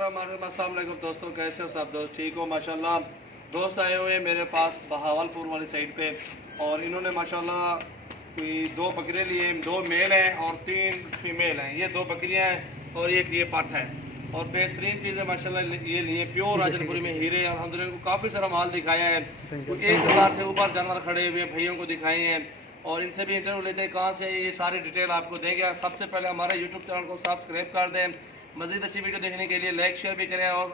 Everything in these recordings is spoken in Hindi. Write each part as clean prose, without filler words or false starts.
अस्सलाम वालेकुम दोस्तों, कैसे हो सब दोस्त? ठीक हो माशाल्लाह। दोस्त आए हुए हैं मेरे पास बहावलपुर वाली साइड पे और इन्होंने माशाल्लाह कोई 2 बकरे लिए, 2 मेल हैं और 3 फीमेल हैं। ये 2 बकरियां हैं और एक ये पाठ है और बेहतरीन चीज़ें माशाल्लाह ये लिए प्योर राजनपुरी में हीरे। अल्हम्दुलिल्लाह को काफ़ी सारा माल दिखाया है, 1000 से ऊपर जानवर खड़े हुए हैं, भैयों को दिखाए हैं और इनसे भी इंटरव्यू लेते हैं कहाँ से ये सारी डिटेल आपको देंगे। सबसे पहले हमारे यूट्यूब चैनल को सब्सक्राइब कर दें। मज़ीद अच्छी वीडियो देखने के लिए लाइक शेयर भी करें और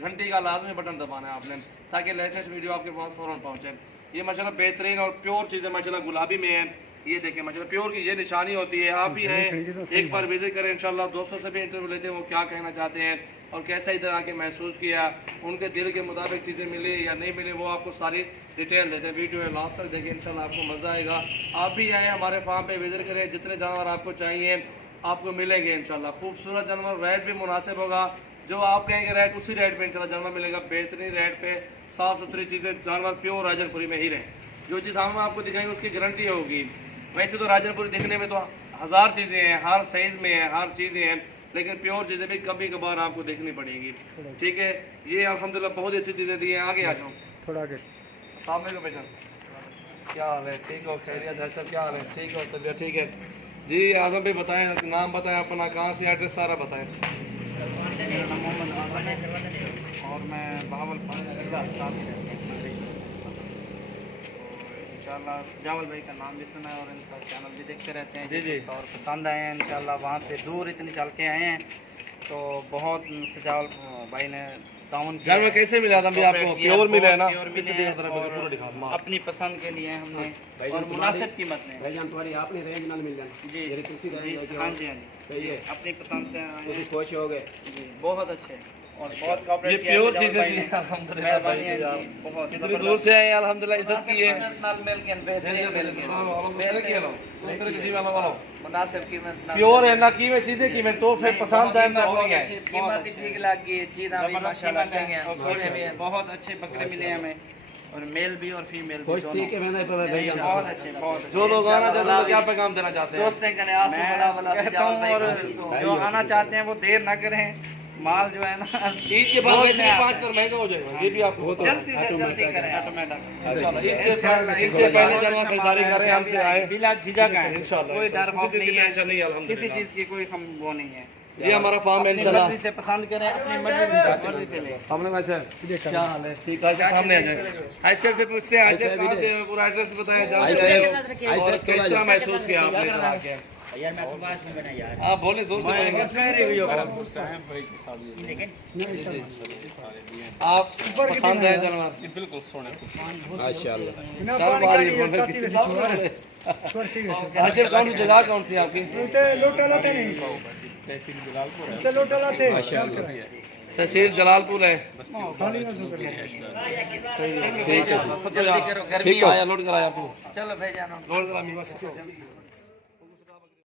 घंटी का लाजमी बटन दबाना है आपने, ताकि लेटेस्ट वीडियो आपके पास फ़ौरन पहुँचे। ये माशाल्लाह बेहतरीन और प्योर चीज़ें माशाल्लाह गुलाबी में है। ये देखें माशाल्लाह प्योर की ये निशानी होती है। आप भी हैं, एक बार विजिट करें इंशाल्लाह। दोस्तों से भी इंटरव्यू लेते हैं वो क्या कहना चाहते हैं और कैसा इधर आके महसूस किया, उनके दिल के मुताबिक चीज़ें मिली या नहीं मिली, वो आपको सारी डिटेल देते हैं। वीडियो है लास्ट तक देखिए, इंशाल्लाह आपको मज़ा आएगा। आप भी आएँ हमारे फार्म पे विजिट करें, जितने जानवर आपको चाहिए आपको मिलेंगे इंशाल्लाह। खूबसूरत जानवर, रेट भी मुनासिब होगा, जो आप कहेंगे रेट उसी रेट पे इंशाल्लाह जानवर मिलेगा। बेहतरीन रेट पे साफ़ सुथरी चीज़ें, जानवर प्योर राजनपुरी में ही रहें। जो चीज़ हम आपको दिखाएंगे उसकी गारंटी होगी। वैसे तो राजनपुरी दिखने में तो 1000 चीज़ें हैं, हर साइज़ में है, हर चीज़ें हैं, लेकिन प्योर चीज़ें भी कभी कभार आपको देखनी पड़ेगी। ठीक है, ये अल्हम्दुलिल्लाह बहुत अच्छी चीज़ें दी हैं। आगे आ जाओ थोड़ा आगे। सामने को पहचान, क्या हाल है? ठीक हो? खैरियत है सब? क्या हाल है? ठीक हो? तबीयत ठीक है जी? आजम भाई बताएं, नाम बताएं अपना, कहाँ से, एड्रेस सारा बताएं। और मैं बहावलपुर इंशाल्लाह जावल भाई का नाम भी सुना है और इनका चैनल भी देखते रहते हैं। जी जी। और पसंद आए हैं इंशाल्लाह। वहाँ से दूर इतनी चल के आए हैं तो बहुत सजावल भाई ने ताउन किया। जानवर कैसे मिला था आपको? प्योर मिला है ना? अपनी पसंद के लिए हमने और मुनासिब कीमत में। भाईजान तुम्हारी आपने रेंज नाल मिल जाना जी मेरी कुर्सी रेंज हाँ जी हाँ जी, सही है। अपनी पसंद से आए तुम हैं। खुश हो गए? जी बहुत अच्छे और बहुत ये कॉपरेट किया प्योर है चीज़ें भाई दी ने। हैं अल्हम्दुलिल्लाह। मेहरबानी है जी, बहुत इतनी दूर से आए अल्हम्दुलिल्लाह, इज्जत की है। मुनासिब कीमत प्योर है ना की में चीज़ें की में तो फिर पसंद है ना नहीं है। कीमत ठीक लगी, चीज़ भी माशाल्लाह अच्छी हैं, सोने भी हैं, बहुत अच्छे बकरे मिले हमें और मेल भी और फीमेल भी खुश ठीक है मैंने भैया बहुत अच्छे बहुत अच्छे। जो लोग आना चाहते हैं क्या पैगाम देना चाहते हैं? दोस्तें करें आप कहता हूँ और जो आना चाहते हैं वो देर ना करें। माल जो है ना ईद के बाद वैसे भी 5 कर महंगा हो जाएगा, ये भी आपको जल्दी से जल्दी करें ऑटोमेटिक। इंशाल्लाह। इससे पहले जानवर खरीदारी करें हमसे आए बिला झिझक है इंशाल्लाह। कोई डर खौफ नहीं है, टेंशन नहीं है किसी अल्हम्दुलिल्लाह। चीज़ की कोई हम वो नहीं है। ये हमारा फार्म है अपनी इंशाल्लाह। मर्जी से पसंद करें, अपनी मर्जी से लें। हमने वैसे क्या हाल है? ठीक है, सामने आ जाए। ऐसे से पूछते हैं, ऐसे कहाँ से, पूरा एड्रेस बताएं जहाँ से आए हो और कैसा महसूस किया आपने इधर आके? यार मैं तो बात नहीं बना यार। आप बोले जोर से बोलेंगे। आप पसंद है जानवर? बिल्कुल सोने माशाल्लाह ऐसे कौन सी जगह कौन सी आपकी? माशाल्लाह तहसील जलालपुर है। ठीक है, जल्दी करो, गर्मी आया लोड कराया आपको। चलो भाई जानो। लोड करा